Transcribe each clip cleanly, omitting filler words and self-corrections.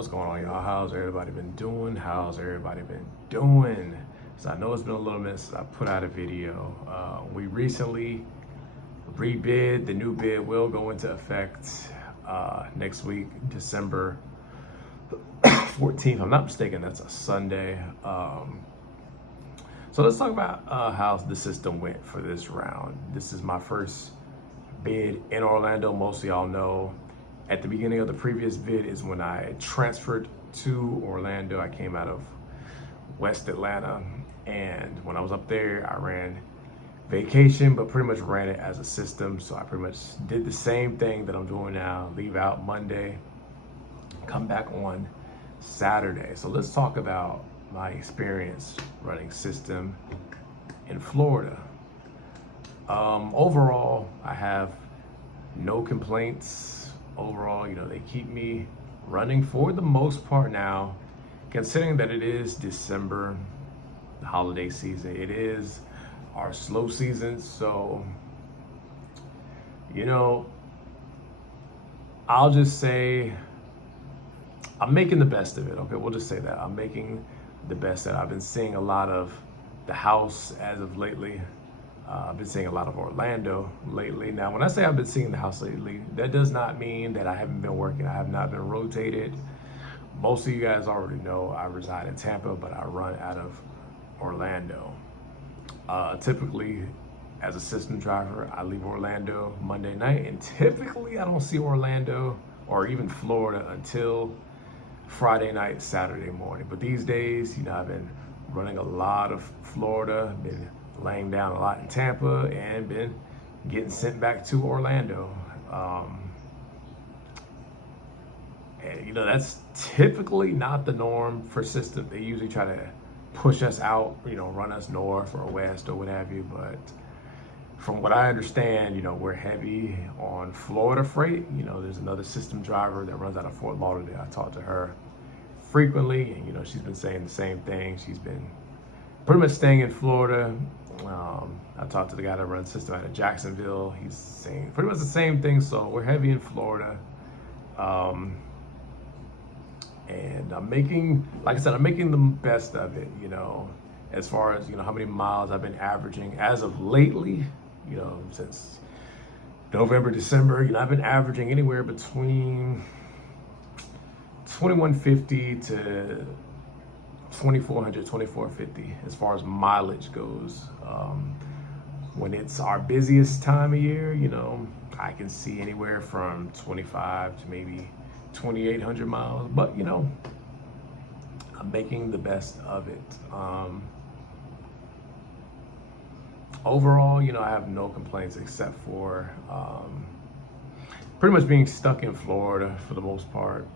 What's going on, y'all? How's everybody been doing? How's everybody been doing? So I know it's been a little minute since I put out a video. We recently rebid. The new bid will go into effect next week, December 14th. If I'm not mistaken, that's a Sunday. So let's talk about how the system went for this round. This is my first bid in Orlando. Most of y'all know at the beginning of the previous bid is when I transferred to Orlando. I came out of West Atlanta, and when I was up there, I ran vacation, but pretty much ran it as a system. So I pretty much did the same thing that I'm doing now, leave out Monday, come back on Saturday. So let's talk about my experience running system in Florida. Overall, I have no complaints. Overall, they keep me running for the most part now, considering that it is December, the holiday season. It is our slow season. So, I'll just say I'm making the best of it. Okay, we'll just say that. I'm making the best of it. I've been seeing a lot of the house as of lately. I've been seeing a lot of Orlando lately. Now, when I say I've been seeing the house lately, that does not mean that I haven't been working. I have not been rotated. Most of you guys already know I reside in Tampa, but I run out of Orlando. Typically, as a system driver, I leave Orlando Monday night, and typically I don't see Orlando or even Florida until Friday night, Saturday morning. But these days, I've been running a lot of Florida, been laying down a lot in Tampa, and been getting sent back to Orlando. And that's typically not the norm for system. They usually try to push us out, run us north or west or what have you. But from what I understand, we're heavy on Florida freight. There's another system driver that runs out of Fort Lauderdale. I talk to her frequently, and she's been saying the same thing. She's been pretty much staying in Florida. I talked to the guy that runs system out of Jacksonville. He's saying pretty much the same thing. So we're heavy in Florida. And I'm making, like I said, I'm making the best of it, as far as, how many miles I've been averaging as of lately, since November, December, I've been averaging anywhere between 2150 to 2400, 2450 as far as mileage goes. When it's our busiest time of year, I can see anywhere from 25 to maybe 2,800 miles, but I'm making the best of it. Overall, I have no complaints except for pretty much being stuck in Florida for the most part.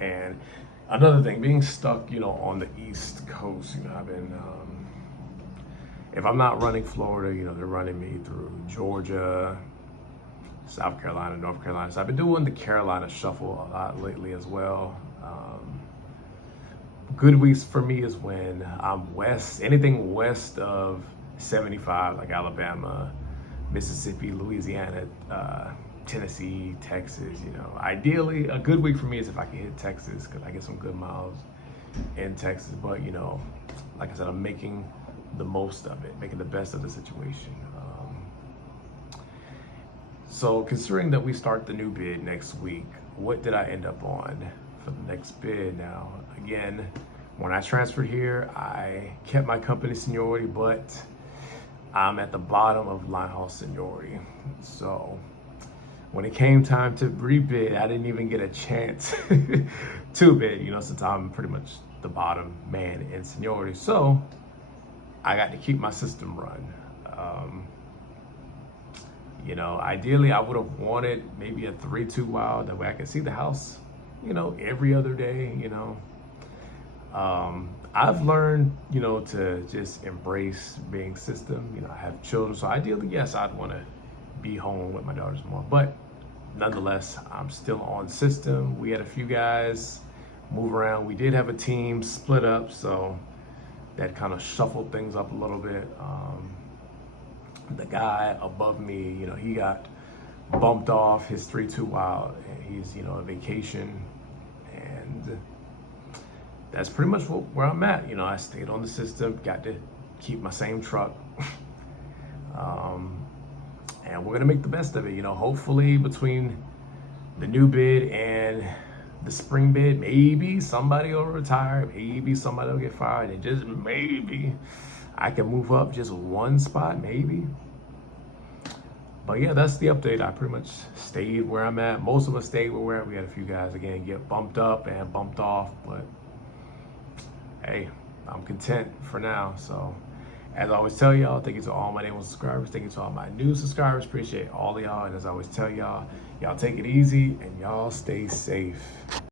And another thing, being stuck, on the East Coast, I've been, if I'm not running Florida, they're running me through Georgia, South Carolina, North Carolina. So I've been doing the Carolina shuffle a lot lately as well. Good weeks for me is when I'm west, anything west of 75, like Alabama, Mississippi, Louisiana, Tennessee, Texas. Ideally a good week for me is if I can hit Texas, because I get some good miles in Texas. But like I said, I'm making the most of it, making the best of the situation. So considering that we start the new bid next week, what did I end up on for the next bid? Now, again, when I transferred here, I kept my company seniority, but I'm at the bottom of Linehaul seniority. So when it came time to rebid, I didn't even get a chance to bid, since I'm pretty much the bottom man in seniority. So I got to keep my system run. Ideally I would have wanted maybe a 3-2 wild, that way I could see the house, every other day, I've learned, to just embrace being system. I have children, so ideally, yes, I'd want to be home with my daughters more, but nonetheless, I'm still on system. We had a few guys move around. We did have a team split up, so that kind of shuffled things up a little bit. The guy above me, he got bumped off his 3-2 wild, and he's, a vacation And that's pretty much where I'm at. You know, I stayed on the system, got to keep my same truck. And we're gonna make the best of it. You know, hopefully between the new bid and the spring bid, maybe somebody will retire, maybe somebody will get fired, and just maybe I can move up just one spot, maybe. But yeah, that's the update. I pretty much stayed where I'm at. Most of us stayed where we're at. We had a few guys again get bumped up and bumped off, but hey, I'm content for now. So as I always tell y'all, thank you to all my day one subscribers. Thank you to all my new subscribers. Appreciate all of y'all. And as I always tell y'all, y'all take it easy and y'all stay safe.